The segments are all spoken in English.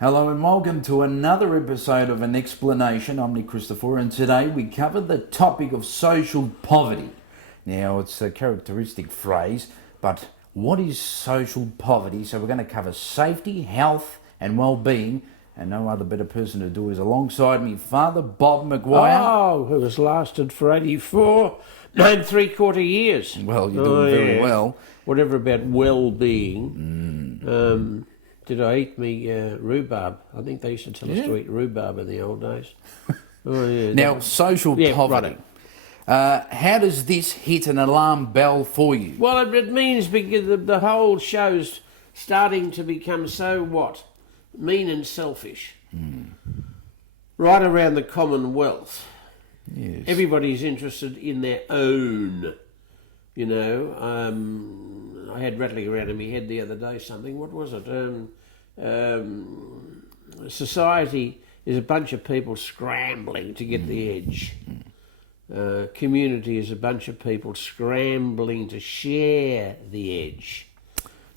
Hello and welcome to another episode of An Explanation. I'm Christoforou, and today we cover the topic of social poverty. Now, it's a characteristic phrase, but what is social poverty? So we're going to cover safety, health and well-being, and no other better person to do is alongside me, Father Bob Maguire. Oh, who has lasted for 84 and 3/4 years. Well, you're doing very well. Whatever about well-being. Did I eat me rhubarb? I think they used to tell us to eat rhubarb in the old days. Now, social poverty. How does this hit an alarm bell for you? Well, it means because the whole show's starting to become so mean and selfish. Right around the Commonwealth. Yes. Everybody's interested in their own. You know, I had rattling around in my head the other day something. What was it? Society is a bunch of people scrambling to get the edge. Community is a bunch of people scrambling to share the edge.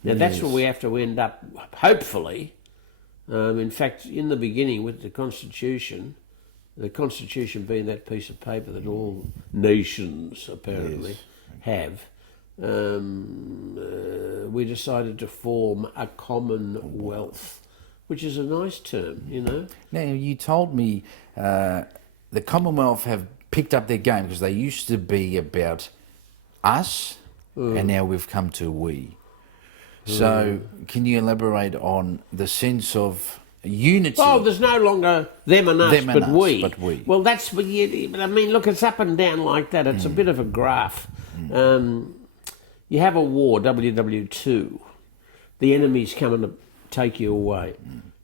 Now, that's where we have to end up, hopefully. In fact, in the beginning with the Constitution being that piece of paper that all nations apparently have, we decided to form a commonwealth, which is a nice term, you know. Now, you told me the Commonwealth have picked up their game because they used to be about us and now we've come to we. So can you elaborate on the sense of unity? Oh, there's no longer them and us, but we. Well, that's but I mean, look, it's up and down like that. It's a bit of a graph. You have a war, WW2. The enemy's coming to take you away.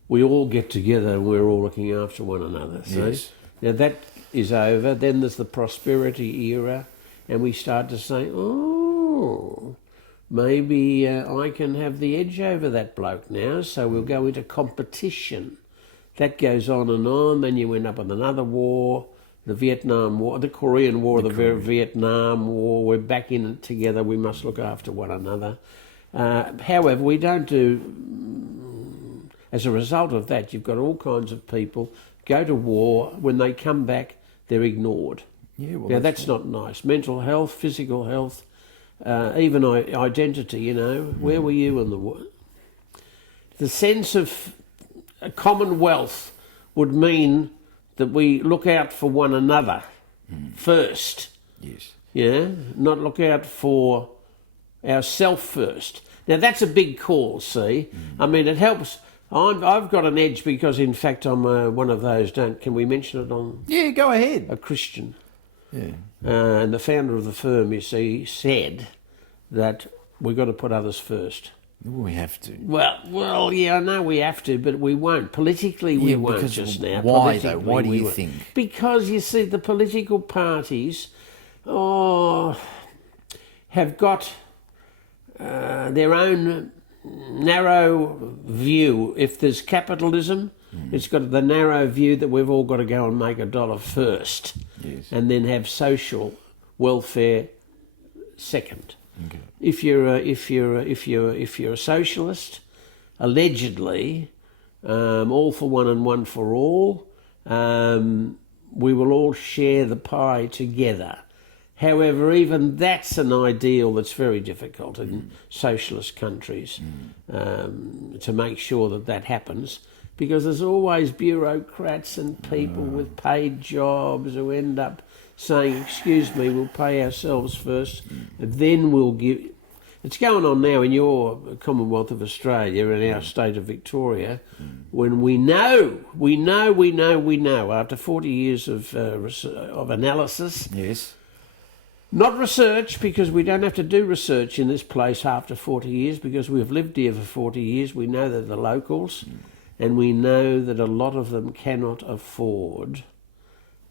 We all get together and we're all looking after one another. So now that is over. Then there's the prosperity era, and we start to say, oh, maybe I can have the edge over that bloke now, so we'll go into competition. That goes on, then you end up with another war, the Vietnam War, the Korean War, the Vietnam War. We're back in it together, we must look after one another. However, we don't do... As a result of that, you've got all kinds of people go to war. When they come back, they're ignored. Now, that's not nice. Mental health, physical health, even identity, you know. Where were you in the war? The sense of a commonwealth would mean that we look out for one another first. Yes. Yeah? Not look out for ourselves first. Now, that's a big call, see? I mean, it helps... I've got an edge because, in fact, I'm one of those. Can we mention it on? Yeah, go ahead. A Christian. Yeah. And the founder of the firm, you see, said that we've got to put others first. We have to. Well, yeah, I know we have to, but we won't. Politically, we won't just now. Why, though? Why do you think? Because, you see, the political parties have got their own narrow view. If there's capitalism, it's got the narrow view that we've all got to go and make $1 first, and then have social welfare second. Okay. If you're a socialist, allegedly, all for one and one for all, we will all share the pie together. However, even that's an ideal that's very difficult in socialist countries to make sure that happens, because there's always bureaucrats and people with paid jobs who end up saying, excuse me, we'll pay ourselves first, then we'll give... It's going on now in your Commonwealth of Australia and our state of Victoria, when we know, after 40 years of analysis... Yes. Not research, because we don't have to do research in this place after 40 years, because we've lived here for 40 years. We know that the locals, and we know that a lot of them cannot afford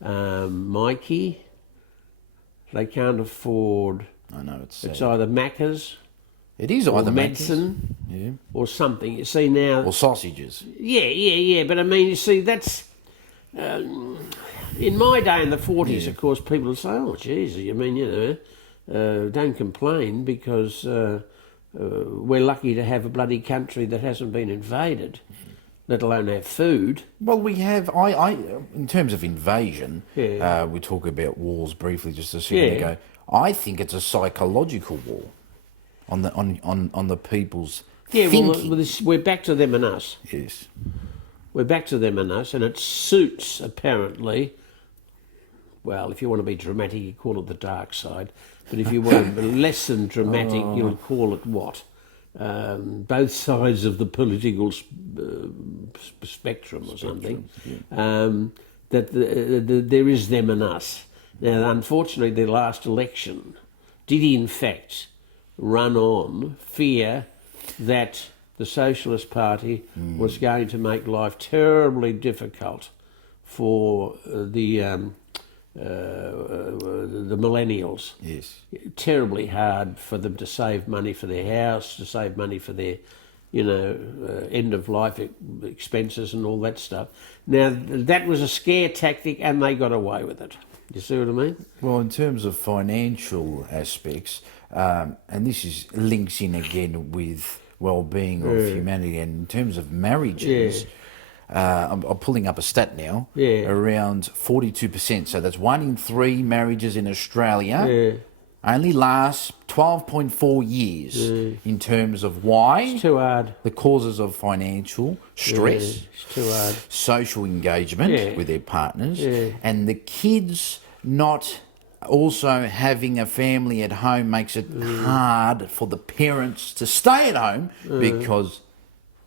Mikey. They can't afford... I know, it's either Macca's. It is either medicine or something. You see now... Or sausages. Yeah. But I mean, you see, that's... in my day in the 40s, of course, people would say, oh, Jesus, I mean, you know, don't complain because we're lucky to have a bloody country that hasn't been invaded. let alone have food. Well, we have. In terms of invasion, we talk about wars briefly just a second ago. I think it's a psychological war on the people's thinking. Well, we're back to them and us. Yes, we're back to them and us, and it suits apparently. Well, if you want to be dramatic, you call it the dark side. But if you want to be less than dramatic, you'll call it what? Both sides of the political spectrum or something. That there is them and us. Now, unfortunately, the last election did in fact run on fear that the Socialist Party was going to make life terribly difficult for the millennials. Yes. Terribly hard for them to save money for their house, to save money for their, end of life expenses and all that stuff. Now, that was a scare tactic and they got away with it. You see what I mean? Well, in terms of financial aspects, and this links in again with well-being of humanity, and in terms of marriages, I'm pulling up a stat now, around 42%. So that's 1 in 3 marriages in Australia only lasts 12.4 years in terms of why. It's too hard. The causes of financial stress, it's too hard. social engagement with their partners, and the kids not also having a family at home makes it hard for the parents to stay at home because...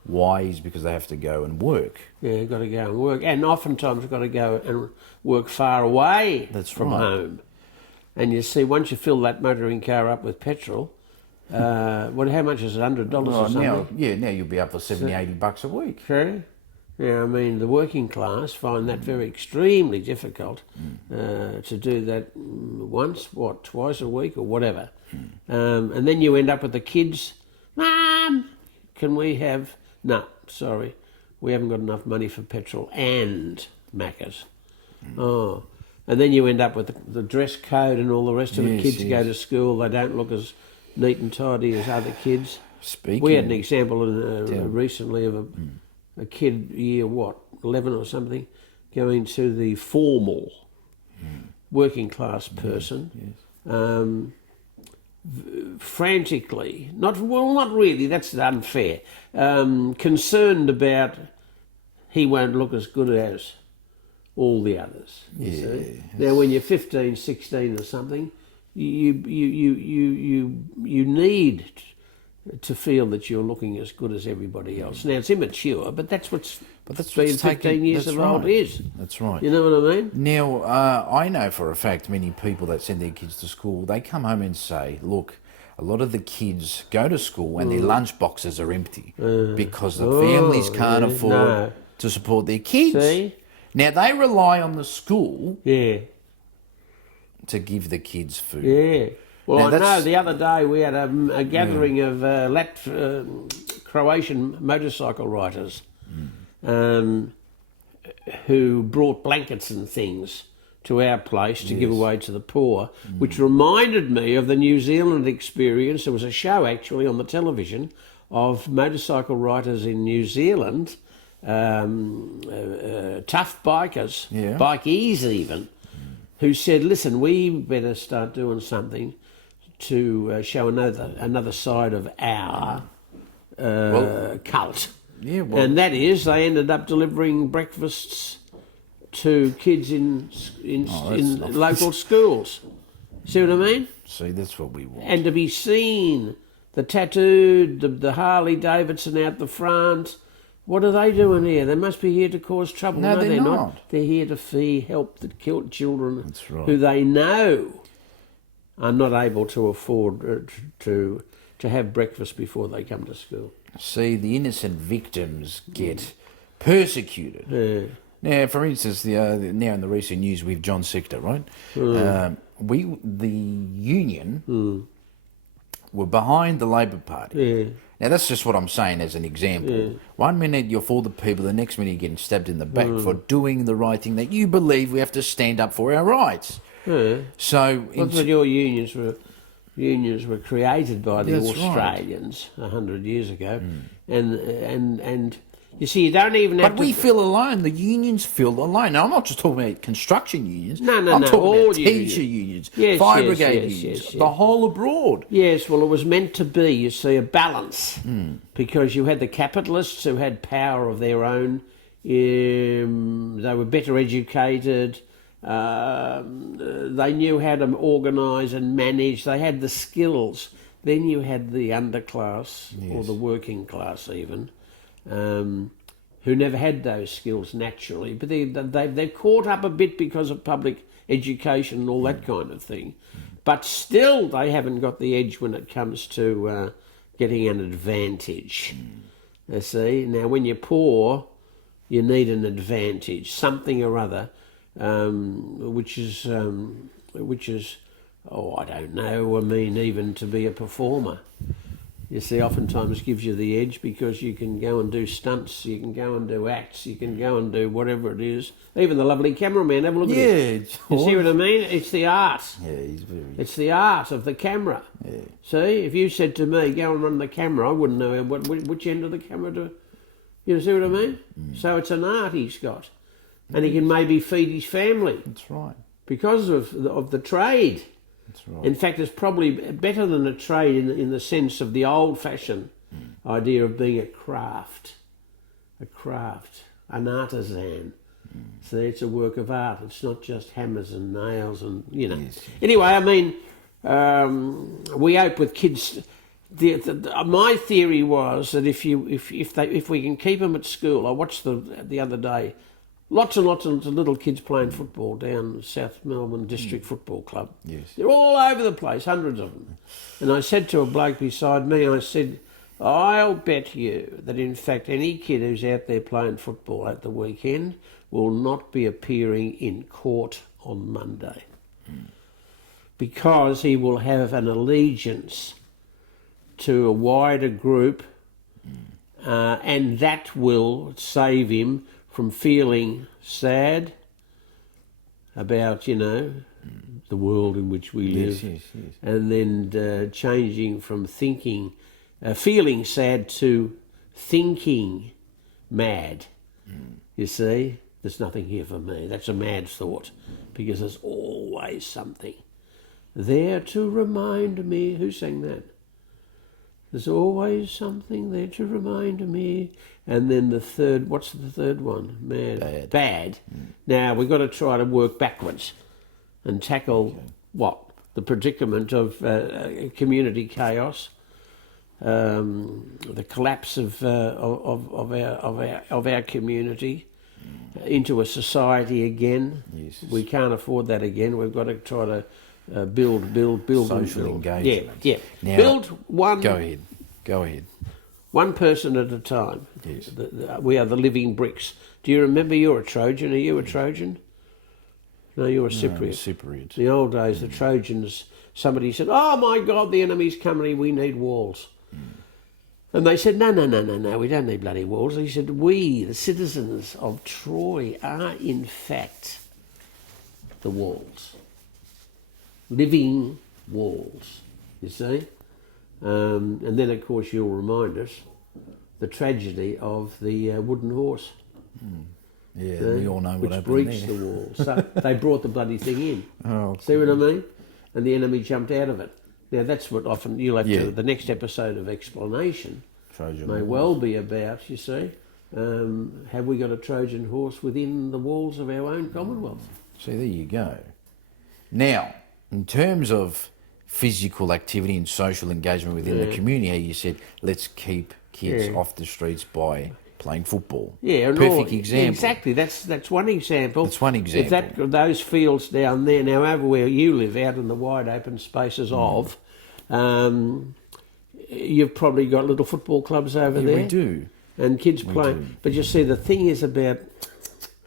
Why? Is because they have to go and work. Yeah, you've got to go and work. And oftentimes you've got to go and work far away from home. And you see, once you fill that motoring car up with petrol, how much is it, $100 or something? Now you'll be up for $70-$80 a week. True. Yeah, I mean, the working class find that very extremely difficult to do that twice a week or whatever. And then you end up with the kids, Mum, can we have... No, sorry, we haven't got enough money for petrol and Macca's. Oh, and then you end up with the dress code and all the rest of it. Kids go to school, they don't look as neat and tidy as other kids. We had an example recently of a kid, year 11 or something, going to the formal working class person. Frantically, not really, that's unfair, concerned about he won't look as good as all the others. You see? Now, when you're 15, 16 or something, you need to feel that you're looking as good as everybody else. Now, it's immature, but that's what's been 15 years of old is. That's right. You know what I mean? Now, I know for a fact many people that send their kids to school, they come home and say, look, a lot of the kids go to school and their lunch boxes are empty because the families can't afford to support their kids. See? Now, they rely on the school to give the kids food. Yeah. Well, I know the other day we had a gathering of Croatian motorcycle riders who brought blankets and things to our place to give away to the poor, which reminded me of the New Zealand experience. There was a show actually on the television of motorcycle riders in New Zealand, tough bikers, bikees even, who said, listen, we better start doing something to show another side of our cult. Yeah, well, and that is, they ended up delivering breakfasts to kids in local schools. See what I mean? See, that's what we want. And to be seen, the tattooed, the Harley Davidson out the front. What are they doing here? They must be here to cause trouble. No, they're not. They're here to help the children who they know are not able to afford to have breakfast before they come to school. See, the innocent victims get persecuted. Yeah. Now, for instance, now in the recent news with John Sector, right? The union were behind the Labor Party. Yeah. Now, that's just what I'm saying as an example. Yeah. 1 minute you're for the people, the next minute you're getting stabbed in the back for doing the right thing, that you believe we have to stand up for our rights. Yeah. So, your unions were created by the Australians 100 years ago, and You see, you don't even have But we feel alone. The unions feel alone. Now, I'm not just talking about construction unions. No, I'm talking all about teacher unions, Yes, fire yes, brigade yes, unions, yes. the whole abroad. Yes, well, it was meant to be, you see, a balance. Because you had the capitalists who had power of their own. They were better educated. They knew how to organise and manage. They had the skills. Then you had the underclass, or the working class even, who never had those skills naturally. But they're caught up a bit because of public education and all that kind of thing. But still, they haven't got the edge when it comes to getting an advantage. You see, now when you're poor, you need an advantage, something or other, which is, I don't know, I mean, even to be a performer. You see, oftentimes gives you the edge because you can go and do stunts, you can go and do acts, you can go and do whatever it is. Even the lovely cameraman, have a look at him. You see what I mean? It's the art. Yeah, he's very... It's the art of the camera. Yeah. See, if you said to me, go and run the camera, I wouldn't know which end of the camera to... You see what I mean? So it's an art he's got. And he can maybe feed his family. That's right. Because of the trade. That's right. In fact, it's probably better than a trade in the sense of the old-fashioned idea of being a craft, an artisan. So it's a work of art. It's not just hammers and nails and, you know. Yes. Anyway, I mean, we hope with kids... my theory was that if we can keep them at school, I watched the other day, lots and lots of little kids playing football down South Melbourne District Football Club. Yes. They're all over the place, hundreds of them. And I said to a bloke beside me, I said, I'll bet you that in fact any kid who's out there playing football at the weekend will not be appearing in court on Monday. Because he will have an allegiance to a wider group, and that will save him from feeling sad about, you know, the world in which we live, yes. and then changing from feeling sad to thinking mad. You see, there's nothing here for me. That's a mad thought, because there's always something there to remind me. Who sang that? There's always something there to remind me. And then the third, what's the third one? Bad. Now, we've got to try to work backwards and tackle what? The predicament of community chaos, the collapse of our community into a society again. Yes. We can't afford that again. We've got to try to build social engagement. Yeah. Now, build one. Go ahead. One person at a time. Yes. We are the living bricks. Do you remember you're a Trojan? Are you a Trojan? No, you're a Cypriot. Cypriot. In the old days, the Trojans, somebody said, oh my God, the enemy's coming, we need walls. And they said, no, we don't need bloody walls. He said, we, the citizens of Troy, are in fact the walls. Living walls, you see? And then, of course, you'll remind us the tragedy of the wooden horse. Yeah, we all know what happened which breached there. the wall. So they brought the bloody thing in. Oh, see what I mean? And the enemy jumped out of it. Now, that's what often you'll have to... The next episode of Explanation Trojan may horse. well be about, you see, have we got a Trojan horse within the walls of our own Commonwealth? See, there you go. Now, in terms of physical activity and social engagement within the community, you said, let's keep kids off the streets by playing football. Yeah, perfect example. Exactly, that's one example. That's one example. If those fields down there, now over where you live, out in the wide open spaces of, you've probably got little football clubs over there. We do. And kids playing. But you see, the thing is about...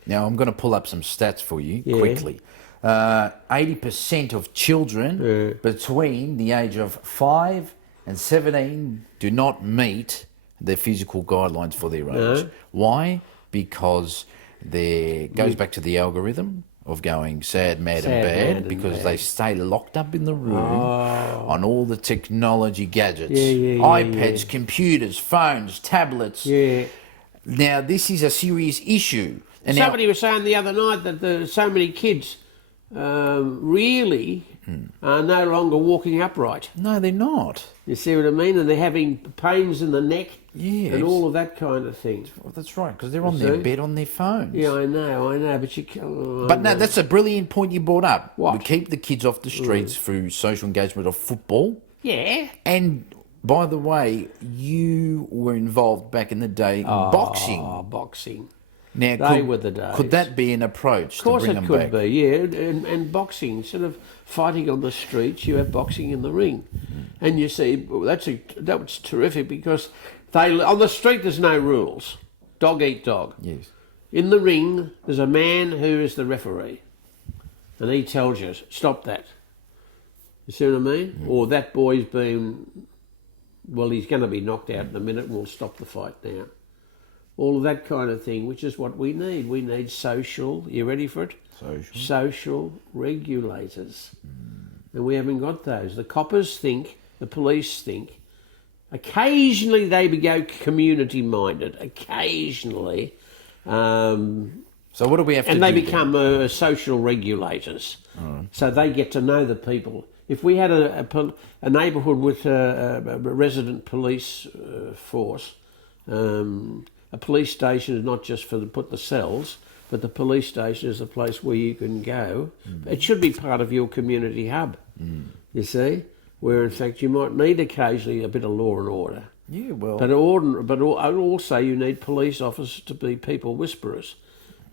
Now, I'm going to pull up some stats for you quickly. 80% of children between the age of 5 and 17 do not meet the physical guidelines for their age. Why? Because goes back to the algorithm of going sad, mad and bad, because they stay locked up in the room on all the technology gadgets, iPads, computers, phones, tablets. Now, this is a serious issue. And somebody was saying the other night that there's so many kids really are no longer walking upright. No, they're not. You see what I mean? And they're having pains in the neck yes. and all of that kind of thing. Well, that's right, because they're on their bed on their phones. Yeah, I know, but you can't... But no, that's a brilliant point you brought up. What? We keep the kids off the streets through social engagement of football. Yeah. And, by the way, you were involved back in the day in boxing. Oh, boxing. Now, They were the days. Could that be an approach to bring them back? Of course it could be, yeah. And boxing, instead of fighting on the streets, you have boxing in the ring. And you see, that's terrific because on the street there's no rules. Dog eat dog. Yes. In the ring, there's a man who is the referee. And he tells you, stop that. You see what I mean? Or that boy's been, well, he's going to be knocked out in a minute, we'll stop the fight now. All of that kind of thing, which is what we need. We need social, you ready for it? Social regulators. And we haven't got those. The coppers think, the police think, occasionally they go community-minded, occasionally. So what do we have to do? And they become social regulators. So they get to know the people. If we had a neighbourhood with a resident police force, a police station is not just to put the cells, but the police station is a place where you can go. It should be part of your community hub, you see, where in fact you might need occasionally a bit of law and order. Yeah, well... But also you need police officers to be people whisperers.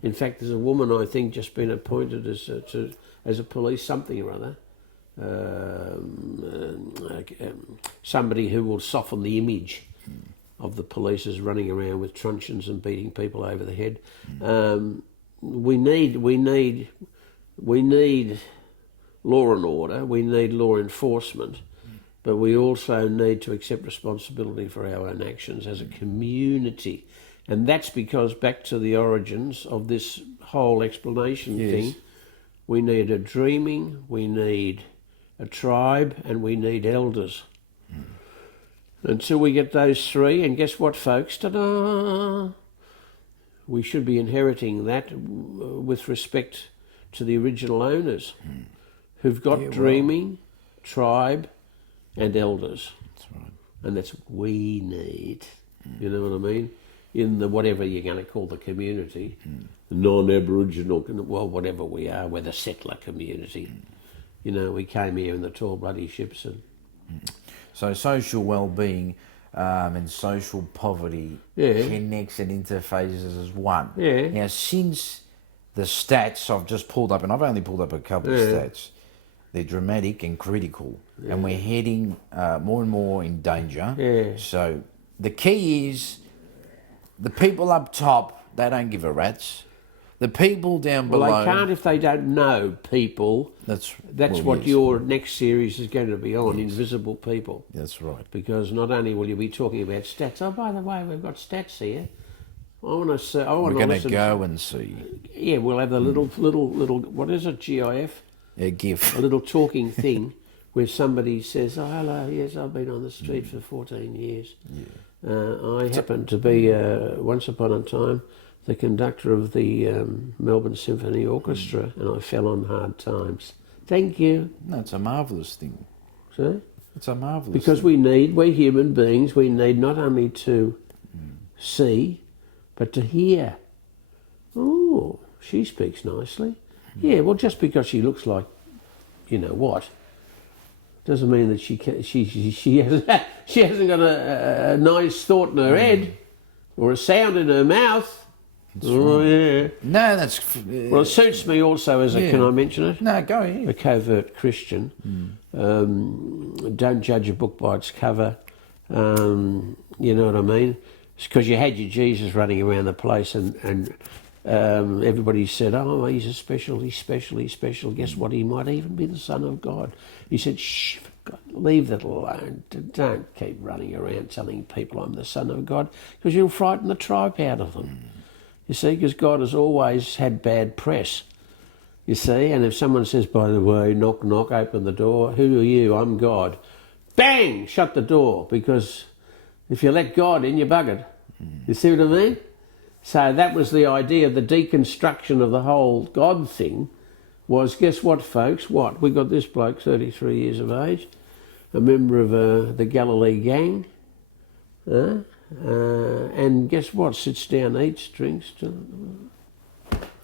In fact, there's a woman, I think, just been appointed as a police something or other. Somebody who will soften the image of the police as running around with truncheons and beating people over the head. We need law and order. We need law enforcement, but we also need to accept responsibility for our own actions as a community, and that's because back to the origins of this whole explanation thing, we need a dreaming, we need a tribe, and we need elders. Until we get those three, and guess what, folks? Ta-da! We should be inheriting that with respect to the original owners who've got dreaming, tribe, and elders. That's right. And that's what we need. You know what I mean? In the whatever you're going to call the community, non-Aboriginal, well, whatever we are, we're the settler community. You know, we came here in the tall bloody ships and... So social well-being and social poverty connects and interfaces as one. Yeah. Now, since the stats I've just pulled up, and I've only pulled up a couple of stats, they're dramatic and critical, and we're heading more and more in danger. Yeah. So the key is the people up top, they don't give a rat's. The people down below... Well, they can't if they don't know people. That's what your next series is going to be on, Invisible People. That's right. Because not only will you be talking about stats, oh, by the way, we've got stats here. We're going to go and see. Yeah, we'll have the little, what is it, GIF? A GIF. A little talking thing where somebody says, oh, hello, yes, I've been on the street for 14 years. Yeah. I happened to be, once upon a time, the conductor of the Melbourne Symphony Orchestra, and I fell on hard times. Thank you. No, it's a marvellous thing. See? It's a marvellous Because thing. we're human beings, we need not only to see, but to hear. Oh, she speaks nicely. Yeah, well, just because she looks like, you know what, doesn't mean that she hasn't got a nice thought in her head or a sound in her mouth. That's right. Yeah. No, that's... well, it suits me also as a... Can I mention it? No, go ahead. A covert Christian. Don't judge a book by its cover. You know what I mean? It's because you had your Jesus running around the place and everybody said, oh, he's special. Guess what? He might even be the Son of God. He said, shh, God, leave that alone. Don't keep running around telling people I'm the Son of God, because you'll frighten the tripe out of them. You see, because God has always had bad press, you see, and if someone says, by the way, knock, knock, open the door, who are you? I'm God. Bang! Shut the door, because if you let God in, you're buggered. You see what I mean? So that was the idea, the deconstruction of the whole God thing was, guess what, folks? What? We got this bloke, 33 years of age, a member of the Galilee gang, and guess what? Sits down, eats, drinks.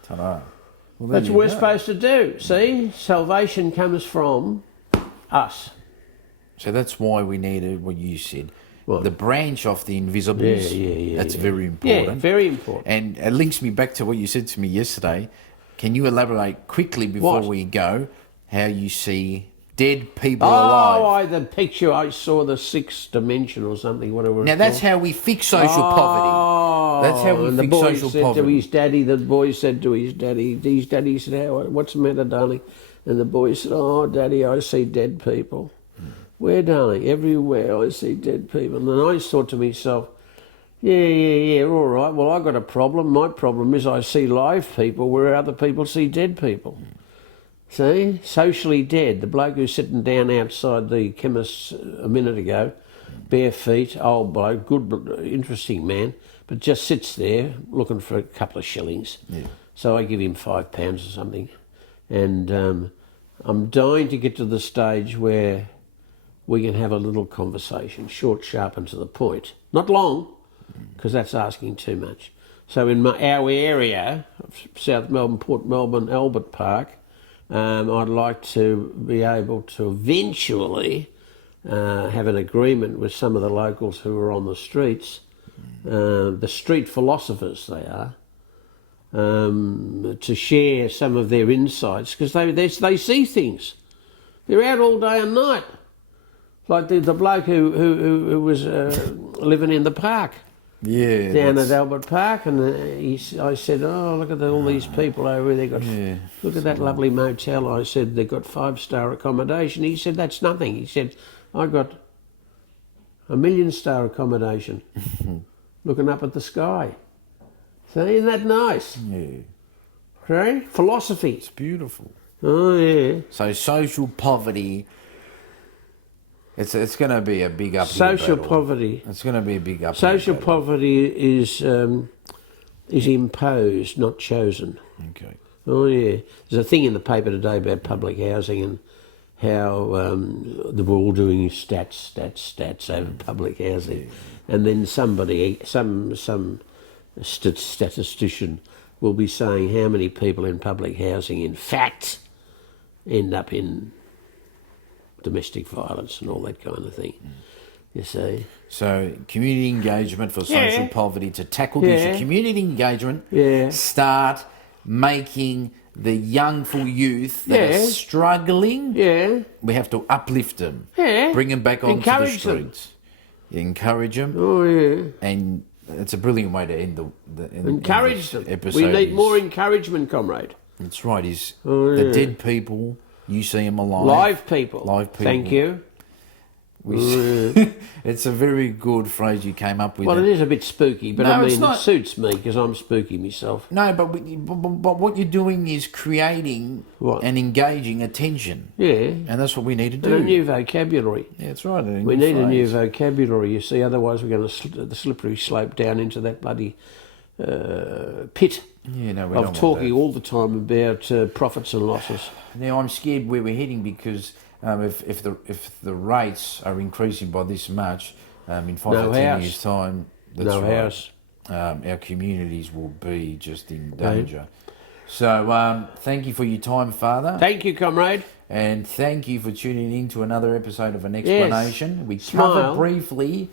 Ta-da. Well, that's what we're supposed to do. See? Salvation comes from us. So that's why we needed what you said. What? The branch of the invisibles. That's very important. Yeah, very important. And it links me back to what you said to me yesterday. Can you elaborate quickly before we go how you see dead people alive? The picture I saw, the sixth dimension or something, whatever. Now that's how we fix social poverty. That's how we fix social poverty. To his daddy, the boy said to his daddy said, "What's the matter, darling?" And the boy said, "Oh, Daddy, I see dead people." Where, darling? Everywhere I see dead people. And I thought to myself, yeah, all right. Well, I got a problem. My problem is I see live people where other people see dead people. See? Socially dead. The bloke who's sitting down outside the chemist's a minute ago, bare feet, old bloke, good, interesting man, but just sits there looking for a couple of shillings. Yeah. So I give him £5 or something. And I'm dying to get to the stage where we can have a little conversation, short, sharp and to the point. Not long, because that's asking too much. So in our area, South Melbourne, Port Melbourne, Albert Park, I'd like to be able to eventually have an agreement with some of the locals who are on the streets, the street philosophers they are, to share some of their insights, because they see things. They're out all day and night. Like the bloke who was living in the park, down at Albert Park, and I said, "Oh, look at all these people over there. They got look at that lovely motel." I said, "They've got 5-star accommodation." He said, "That's nothing." He said, "I got a 1-million-star accommodation, looking up at the sky." So isn't that nice? Yeah. Okay, philosophy. It's beautiful. Oh yeah. So social poverty. It's going to be a big uphill Social battle. poverty. It's going to be a big uphill Social battle. poverty is imposed, not chosen. Okay. Oh yeah. There's a thing in the paper today about public housing and how we're all doing stats over public housing, and then somebody, some statistician, will be saying how many people in public housing, in fact, end up in domestic violence and all that kind of thing. You see. So community engagement for social poverty to tackle the issue. Community engagement. Start making the youngful youth that are struggling. We have to uplift them. Bring them back onto the streets. Encourage them. Oh yeah. And it's a brilliant way to end the encourage them. Episode. We need more encouragement, comrade. That's right. The dead people. You see them alive. Live people. Live people. Thank you. It's a very good phrase you came up with. Well, it is a bit spooky, but I mean, it suits me because I'm spooky myself. No, but what you're doing is creating and engaging attention. Yeah. And that's what we need to do. And a new vocabulary. Yeah, that's right. We need a new vocabulary, you see, otherwise we're going to the slippery slope down into that bloody pit of talking all the time about profits and losses. Now, I'm scared where we're heading because if the rates are increasing by this much, in 5 to 10 years' time, our communities will be just in danger. So thank you for your time, Father. Thank you, comrade. And thank you for tuning in to another episode of An Explanation. Yes. We covered briefly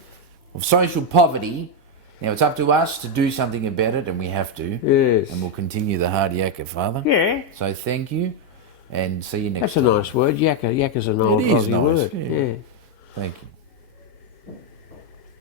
of social poverty. Now, it's up to us to do something about it, and we have to. Yes. And we'll continue the hard yakka, Father. Yeah. So thank you, and see you next time. That's a nice word, yakka. Yakka's an old Aussie word. Yeah. Thank you.